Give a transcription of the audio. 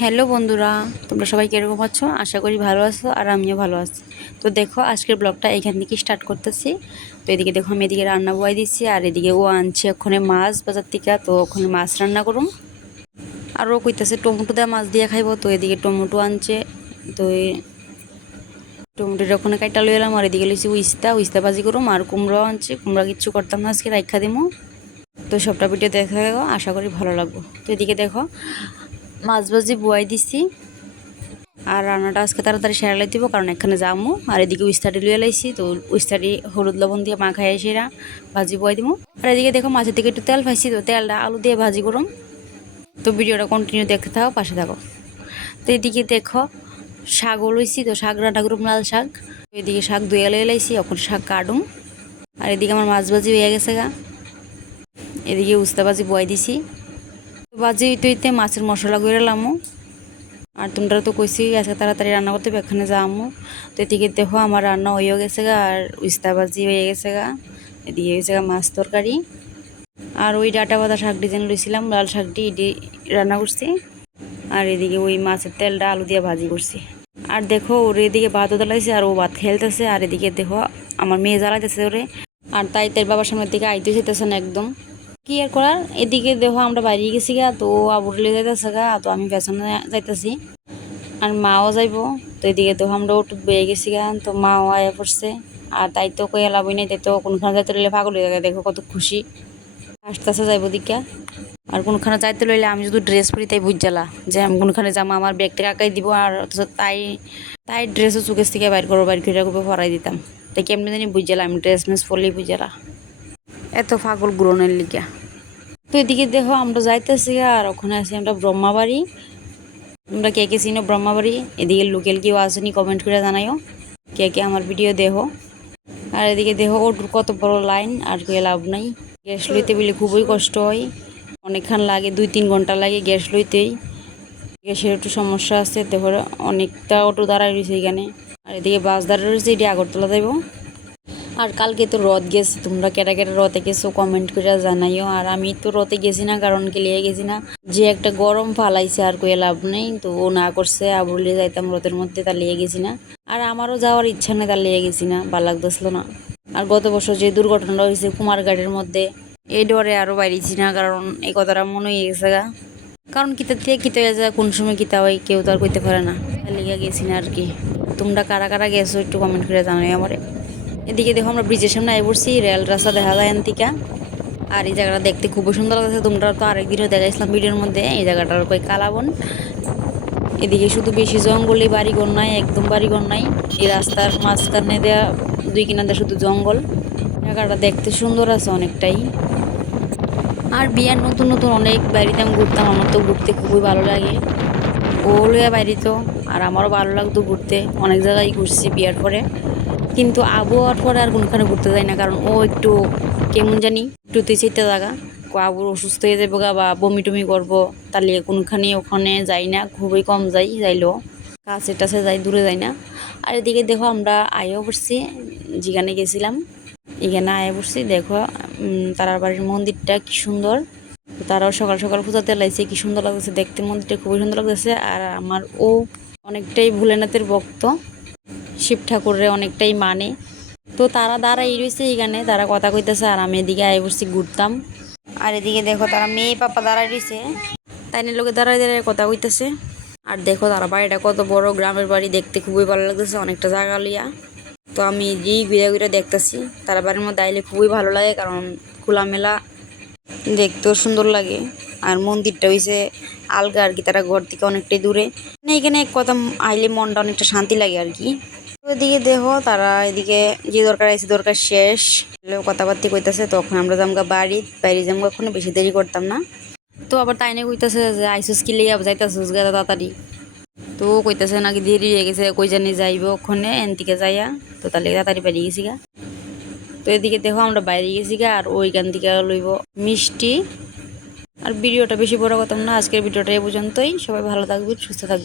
Hello বন্ধুরা, তোমরা সবাই কীরকম আছো? আশা করি ভালো আছো আর আমিও ভালো আছি। তো দেখো আজকের ব্লগটা এখান থেকে স্টার্ট করতেছি। তো এদিকে দেখো আমি এদিকে রান্না বয়াই দিচ্ছি আর এদিকে ও আনছে ওখানে মাছ বাজার থেকে, তো ওখানে মাছ রান্না করুম। আর ও কইতেছে টমেটো দেওয়া মাছ দিয়ে খাইব, তো এদিকে টমেটো আনছে। তো এই টমেটোটা ওখানে কাইটা লই এলাম আর এদিকে লইছি উস্তা ভাজি করুম। আর কুমড়াও আনছে, কুমড়া কিচ্ছু করতাম না, আজকে রাইখা দিমু। তো সবটা ভিডিও দেখা গেল, আশা করি ভালো লাগবো। তো এদিকে দেখো মাছ ভাজি বুয়াই দিছি আর রান্নাটা আজকে তাড়াতাড়ি সেরালাই দিব, কারণ এখানে যামু। আর এদিকে উস্তাটি লুয়ে লাইছি, তো উস্তাটি হলুদ লবণ দিয়ে মাখাই এসেরা ভাজি বয় দিব। আর এদিকে দেখো মাছের দিকে একটু তেল পাইছি, তো তেলটা আলু দিয়ে ভাজি করুম। তো ভিডিওটা কন্টিনিউ দেখতে থাকো, পাশে থাকো। তো এদিকে দেখো শাকও লইছি, তো শাক রান্না করুম, লাল শাক। এদিকে শাক ধুয়ে লয়ে লাইছি, এখন শাক কাটুম। আর এদিকে আমার মাছ ভাজি হয়ে গেছে গা। এদিকে উস্তা ভাজি বয় দিছি, ভাজি হইতে মাছের মশলা করে লামো। আর তোমরা তো কইছি আজকে তাড়াতাড়ি রান্না করতে হবে, এখানে যামু। তো এদিকে দেখো আমার রান্না হয়েও গেছে গা, আর উস্তা ভাজি হয়ে গেছে গা। এদিকে হয়েছে গা মাছ তরকারি। আর ওই ডাটা বাঁধা শাক ডিজাইন লইছিলাম, লাল শাকটি এটি রান্না করছি। আর এদিকে ওই মাছের তেলটা আলু দিয়ে ভাজি করছি। আর দেখো ওর এদিকে ভাতও জ্বালাইছে আর ও ভাত খেলতেছে। আর এদিকে দেখো আমার মেয়ে জ্বালাইতেছে ওরে। আর তাই তার বাবার সামনের দিকে আইতে যেতেছে না একদম। কি আর করার। এদিকে দেখো আমরা বাইরে গেছি গা, তো আবুর লিয়ে যাইতেছে গা, তো আমি পেছনে যাইতেছি। আর মাও যাইব। তো এদিকে তো আমরা ওটু বেয়ে গেছি গা, তো মাও আয়া পড়ছে। আর তাই তো কই লাভই নাই, তাই তো কোনখানে যাইতে লইলে পাগল হয়ে যায়, দেখো কত খুশি আসতে যাইব দিকা। আর কোনখানে যাইতে লইলে আমি যদি ড্রেস পরি তাই বুঝ জ্বালা যে আমি কোনখানে যাবো, আমার ব্যাগটা কাকাই দিব। আর অথচ তাই তাই ড্রেসও চুকের থেকে বাইর করবো, বাইর করে পরাই দিতাম। তাই কেমনি জানি বুঝ জ্বালা, আমি ড্রেস মেস পরলেই বুঝ জ্বালা, এত পাগল গ্রহণের লিগা। তো এদিকে দেখো আমরা যাইতেছি আর ওখানে আছি আমরা ব্রহ্মাবাড়ি। তোমরা কে কে চিনো ব্রহ্মাবাড়ি? এদিকে লোকাল কেউ আসেনি, কমেন্ট করে জানাইও কে কে আমার ভিডিও দেখো। আর এদিকে দেখো ওর কত বড় লাইন, আর কে লাভ নাই। গ্যাস লইতে বলে খুবই কষ্ট হয়, অনেকক্ষণ লাগে, 2-3 ঘন্টা লাগে গ্যাস লইতেই। গ্যাসের একটু সমস্যা আছে, দেখো অনেকটা অটো দাঁড়ায় রয়েছে এখানে। আর এদিকে বাস দাঁড়ায় রয়েছে, এটি আগরতলা যাইব। আর কালকে তো রথ গেছি, তোমরা কেটা কেটা রথে গেছো কমেন্ট করে জানাইও। আর আমি তো রথে গেছি না, কারণ কে লিয়ে গেছি না, যে একটা গরম ফালাইছে আর কই লাভ নেই। তো ও না করছে আবুর লিয়ে যাইতাম রথের মধ্যে, তার লিয়ে গেছি না। আর আমারও যাওয়ার ইচ্ছা নেই, তার লিয়ে গেছি না, ভালো লাগতেছিল না। আর গত বছর যে দুর্ঘটনাটা হয়েছে কুমারঘাটের মধ্যে, এই ডরে আরও বাইরেছি না, কারণ এই কথাটা মনে হয়ে গেছে গা। কারণ কিতার থেকে কিতা হয়ে যায়, কোন সময় কিতা হয় কেউ তো আর কইতে পারে না, তার লিগে গেছি না আর কি। তোমরা কারা কারা গেছো একটু কমেন্ট করে জানাই আমারে। এদিকে দেখো আমরা ব্রিজের সামনে আই পড়ছি, রেল রাস্তা দেখা যায় এনতিকা। আর এই জায়গাটা দেখতে খুবই সুন্দর লাগছে, তোমরা তো আরেকদিনও দেখাইছিলাম ভিডিওর মধ্যে। এই জায়গাটার কই কালাবন। এদিকে শুধু বেশি জঙ্গলই, বাড়িঘর নাই, একদম বাড়িঘর নাই। এই রাস্তার মাঝখানে দেওয়া 2 কিনারে শুধু জঙ্গল। জায়গাটা দেখতে সুন্দর আছে অনেকটাই। আর বিয়ার নতুন নতুন অনেক বাড়িতে আমি ঘুরতাম, আমার তো ঘুরতে খুবই ভালো লাগে। ও লইয়া বাইরে তো, আর আমারও ভালো লাগতো ঘুরতে, অনেক জায়গায় ঘুরছি বিয়ার পরে। কিন্তু আবহাওয়ার পরে আর কোনখানে ঘুরতে যাই না, কারণ ও একটু কেমন জানি একটু তেচিতে জায়গা। আবুর অসুস্থ হয়ে যাবো গা বা বমি টমি করবো, তার লিগে কোনখানে ওখানে যাই না, খুবই কম যাই, যাইলেও কাছে টাছে যাই, দূরে যাই না। আর এদিকে দেখো আমরা আয়ও পড়ছি, যেখানে গেছিলাম এখানে আয়া পড়ছি। দেখো তারার বাড়ির মন্দিরটা কি সুন্দর। তারাও সকাল সকাল পূজাতে লাইছে, কি সুন্দর লাগতেছে দেখতে, মন্দিরটা খুবই সুন্দর লাগতেছে। আর আমার ও অনেকটাই ভোলেনাথের ভক্ত, শিব ঠাকুরের অনেকটাই মানে। তো তারা দাঁড়াই রয়েছে এখানে, তারা কথা কইতেছে আর আমি এদিকে আয় বসছি ঘুরতাম। আর এদিকে দেখো তারা মেয়ে পাপা দাঁড়াই রয়েছে, তাই নিয়ে লোকে দাঁড়াই দাঁড়ায় কথা কইতেছে। আর দেখো তারা বাড়িটা কত বড়, গ্রামের বাড়ি, দেখতে খুবই ভালো লাগতেছে, অনেকটা জায়গা লিয়া। তো আমি যেই ঘুরে ঘুরে দেখতেছি, তারা বাড়ির মধ্যে আইলে খুবই ভালো লাগে, কারণ খোলামেলা, দেখতেও সুন্দর লাগে। আর মন্দিরটা হইছে আলগা আর কি, তারা ঘর থেকে অনেকটাই দূরে। মানে এখানে এক কথা আইলে মনটা অনেকটা শান্তি লাগে আর কি। তো এদিকে দেখো তারা এদিকে যে দরকার আছে দরকার শেষ, কথাবার্তা কইতাছে। তখন আমরা যামগা বাইরে যামগা, ওখানে বেশি দেরি করতাম না। তো আবার তাই নিয়ে কইতাছে যে আইসুস কি লিয়া যাইতাছিস গা তাড়াতাড়ি। তো কইতাছে নাকি দেরি হয়ে গেছে, কই জানি যাইব ওখানে এনতিকে যাইয়া। তো তার লেগে তাড়াতাড়ি বেরিয়ে গেছি গা। তো এদিকে দেখো আমরা বাইরে গেছি গা, আর ওইখান থেকে লইব মিষ্টি। আর ভিডিওটা বেশি বড় করতাম না, আজকের ভিডিওটা এই পর্যন্তই। সবাই ভালো থাকবে, সুস্থ থাকবে।